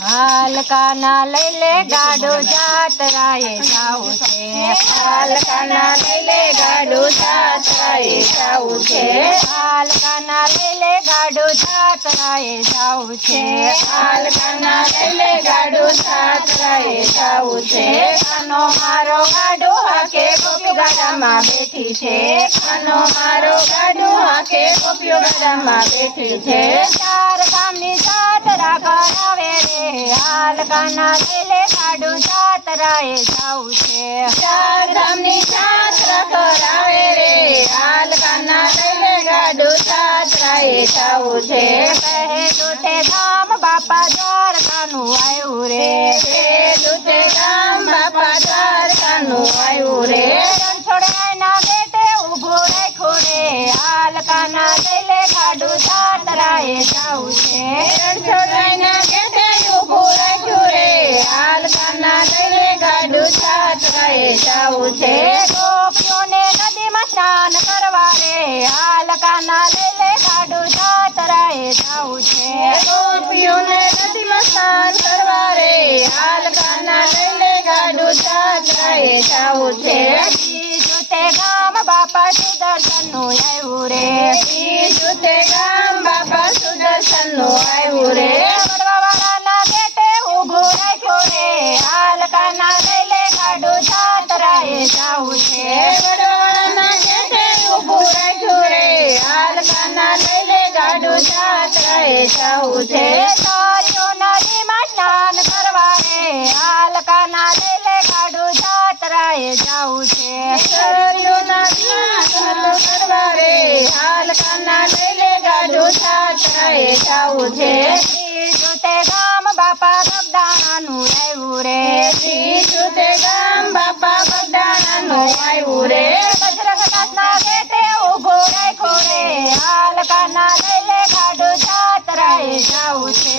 હાલકાના લઈ લે ગાડો જાતરાએ જાવું છે હાલકાના લઈ લે ગાડો જાતરાએ જાવું છે હાલકાના લઈ લે ગાડો જાતરાએ જાવું છે હાલકાના લઈ લે ગાડો જાતરાએ જાવું છે કાનો મારો ગાડો હાકે ગોપીઓ ગાડામાં બેઠી છે કાનો મારો ગાડો હાકે ગોપીઓ ગાડામાં બેઠી છે ચાર ગામની જાતરા કરાવે રે હાલકાના લઈ લે ગાડો જાતરાએ જાવું છે ચાર ગામની જાત્રા કરાવે રે હાલકાના લઈ લે ગાડો જાતરાએ જાવું છે પહેલું તે ગામ બાપા દ્વારકાનું આવ્યું રે પહેલું તે ગામ બાપા દ્વારકાનું આવ્યું રે રણછોડના બેટે ઊભો રાખ્યો રે હાલકાના લઈ લે ગાડો જાતરાએ જાવું છે રણછોડના બેટે ઊભો રાખ્યો રે હાલકાના લઈ લે ગાડો જાતરાએ જાવું છે ગોપીઓને નદીમાં સ્નાન કરવા રે હાલકાના લઈ લે ગાડો જાતરાએ જાવું છે ગોપીઓને નદીમાં સ્નાન કરવા રે હાલકાના લઈ લે ગાડો જાતરાએ જાવું છે બીજું તે ગામ બાપા સુદર્શનનું આવ્યું રે બીજું તે ગામ બાપા સુદર્શનનું આવ્યું રે વડવાવાળાના બેટે ઊભો રાખ્યો રે હાલકાના લઈ લે ગાડો જાતરાએ જાવું છે વડવાવાળાના બેટે ઊભો રાખ્યો રે હાલકાના લઈ લે ગાડો જાતરાએ જાવું છે તારીઓ નદીમાં સ્નાન કરવા રે હાલકાના લઈ લે ગાડો જાતરાએ જાવું છે તારીઓ નદીમાં સ્નાન કરવા રે હાલકાના લઈ લે ગાડો જાતરાએ જાવું છે બીજું તે ગામ બાપા બગદાણાનું આવ્યું રે બીજું તે ગામ બાપા બગદાણાનું આવ્યું રે બજરંગનાથના બેટે ઊભો રાખ્યો રે હાલકાના લઈ લે ગાડો જાતરાએ જાવું છે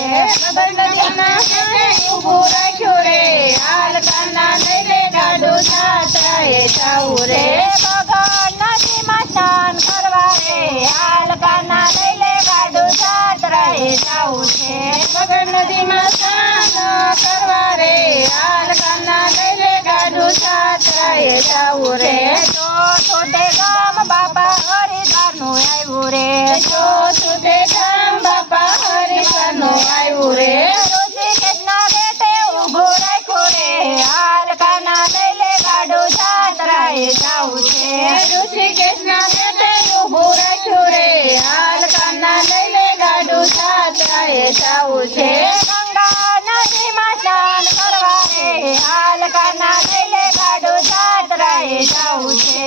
બજરંગનાથના બેટે ઊભો રાખ્યો રે હાલકાના લઈ લે ગાડો જાતરાએ જાવું રે બગડ નદીમાં સ્નાન કરવા રે હાલકાના લઈ લે ગાડો જાતરાએ જાવું છે બગડ નદીમાં સ્નાન કરવા રે હાલકાના લઈ લે ગાડો જાતરાએ જાવું રે ચોથું તે ગામ બાપા હરિદ્વારનું આવ્યું રે ચોથું તે ગામ બાપા હરિદ્વારનું આવ્યું રે ઋષિકેશના બેટે ઊભો રાખ્યો રે હાલકાના લઈ લે ગાડો જાતરાએ જાવું છે ઋષિકેશના બેટે ઊભો રાખ્યો રે હાલકાના લઈ લે ગાડો જાતરાએ જાવું છે ગંગા નદીમાં સ્નાન કરવા રે હાલકાના લઈ લે ગાડો જાતરાએ જાવું છે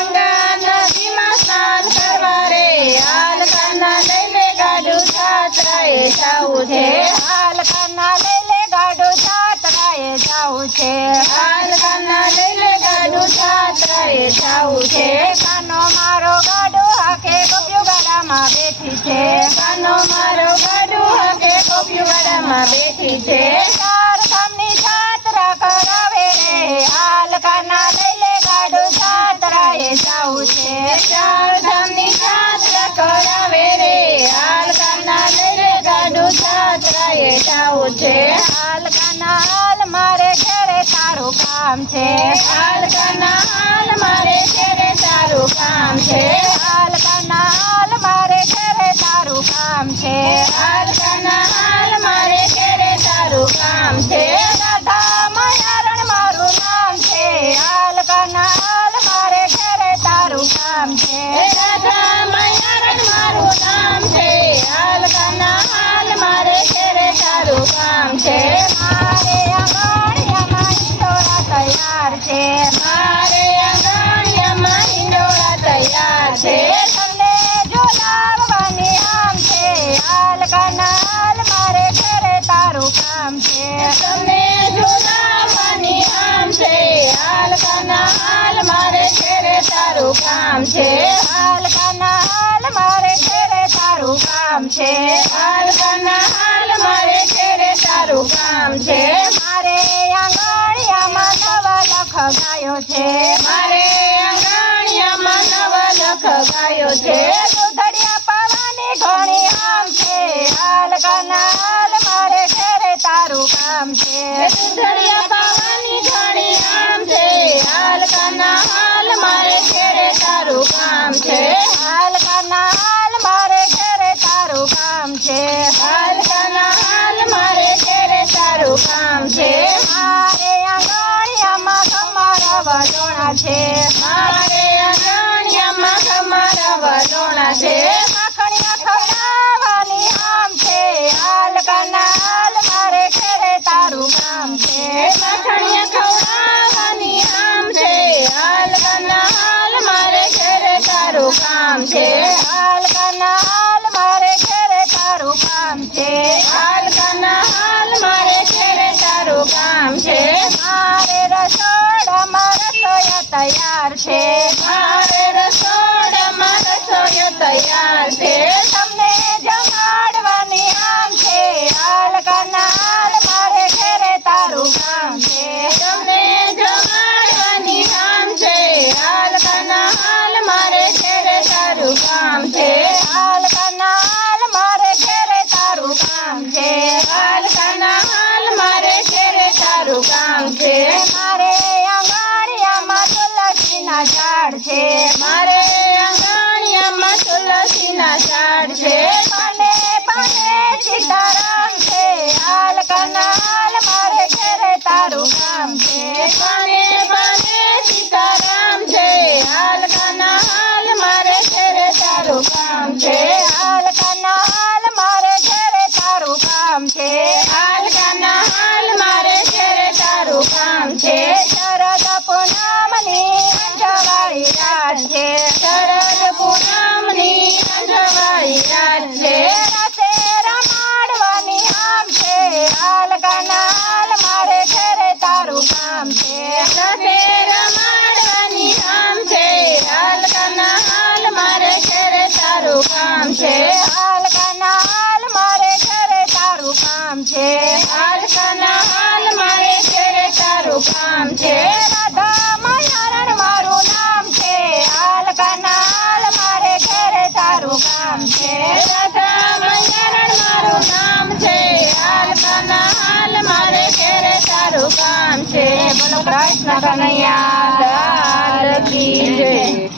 ગંગા નદીમાં સ્નાન કરવા રે હાલકાના લઈ લે ગાડો જાતરાએ જાવું છે હાલકાના લઈ લે ગાડો જાતરાએ જાવું છે હાલકાના લઈ લે ગાડો જાતરાએ જાવું છે કાનો મારો ગાડો હાકે ગોપીઓ ગાડામાં બેઠી છે કાનો મારો ગાડો હાકે ગોપીઓ ગાડામાં બેઠી છે ચાર ગામની જાત્રા કરાવે રે હાલકાના લઈ લે ગાડો જાતરાએ જાવું છે ચાર ગામની જાત્રા કરાવે રે હાલકાના લઈ લે ગાડો જાતરાએ જાવું છે હાલકાના હાલ મારે ઘેરે તારું કામ છે હાલકાના હાલ મારે ઘેરે તારું કામ છે હાલકાના હાલ મારે ઘેરે તારું કામ છે હાલકાના હાલ મારે ઘેરે તારું કામ છે રાધા મયારણ મારું નામ છે હાલકાના હાલ મારે ઘેરે તારું કામ છે રાધા મયારણ મારું નામ છે હાલકાના હાલ મારે ઘેરે તારું કામ છે મારે આંગણિયામાં હિંડોળા તૈયાર છે મારે આંગણિયામાં હિંડોળા તૈયાર છે તમને ઝુલાવવાની આમ છે હાલકાના હાલ મારે ઘેરે તારું કામ છે તમને ઝુલાવવાની આમ છે હાલકાના હાલ મારે ઘેરે તારું કામ છે હાલકાના હાલ મારે ઘેરે તારું કામ છે હાલકાના હાલ મારે ઘેરે તારું કામ છે મારે આંગણિયામાં નવલખ ગાયો છે મારે આંગણિયામાં નવલખ ગાયો છે દૂધડિયા પાવાની ઘણી આમ છે હાલ કનાલ મારે ઘેરે તારું કામ છે દૂધડિયા પાવાની ઘણી આમ છે હાલ કનાલ મારે ઘેરે તારું કામ છે હાલ કનાલ મારે ઘેરે તારું કામ છે હાલ કનાલ મારે ઘેરે તારું કામ છે મારે આંગણિયામાં તમારા વડોણા છે મારે આંગણિયામાં તમારા વડોણા છે માખણિયા ખવડાવવાની આમ છે હાલ કનાલ મારે ઘેરે તારું કામ છે માખણિયા ખવડાવવાની આમ છે હાલ કનાલ મારે ઘેરે તારું કામ છે હાલ કનાલ મારે ઘેરે તારું કામ છે હાલ કનાલ મારે ઘેરે તારું કામ છે મારે રસોડામાં રસોઈ તૈયાર છે મારે રસોડામાં રસોઈ તૈયાર છે તમને જમાડવાની આમ છે હાલ કનાલ મારે ઘેરે તારું કામ છે તમને જમાડવાની આમ છે હાલ કનાલ મારે ઘેરે તારું કામ છે હાલ કનાલ મારે ઘેરે તારું કામ છે હાલ કનાલ મારે ઘેરે તારું કામ છે મારે આંગણિયામાં તુલસીના ઝાડ છે મારે આંગણિયામાં તુલસીના ઝાડ છે પાને પાને સીતારામ છે હાલ કનાલ મારે ઘેરે તારું કામ છે પાને પાને સીતારામ છે હાલ કનાલ મારે ઘેરે તારું કામ છે હાલ કનાલ મારે ઘેરે તારું કામ છે હાલ કનાલ મારે ઘેરે તારું કામ છે શરદ પૂનમની અંજવાળી રાત છે શરદ પૂનમની અંજવાળી રાત છે રાતે રમાડવાની આમ છે હાલ કનાલ મારે ઘેરે તારું કામ છે રાતે રમાડવાની આમ છે હાલ કનાલ મારે ઘેરે તારું કામ છે હાલ કનાલ મારે ઘેરે તારું કામ છે હાલ કનાલ મારે ઘેરે તારું કામ છે રાધા મયારણ મારું નામ છે હાલ કનાલ મારે ઘેરે તારું કામ છે રાધા મયારણ મારું નામ છે હાલ કનાલ મારે ઘેરે તારું કામ છે બોલો કૃષ્ણ કનૈયા લાલ કી જય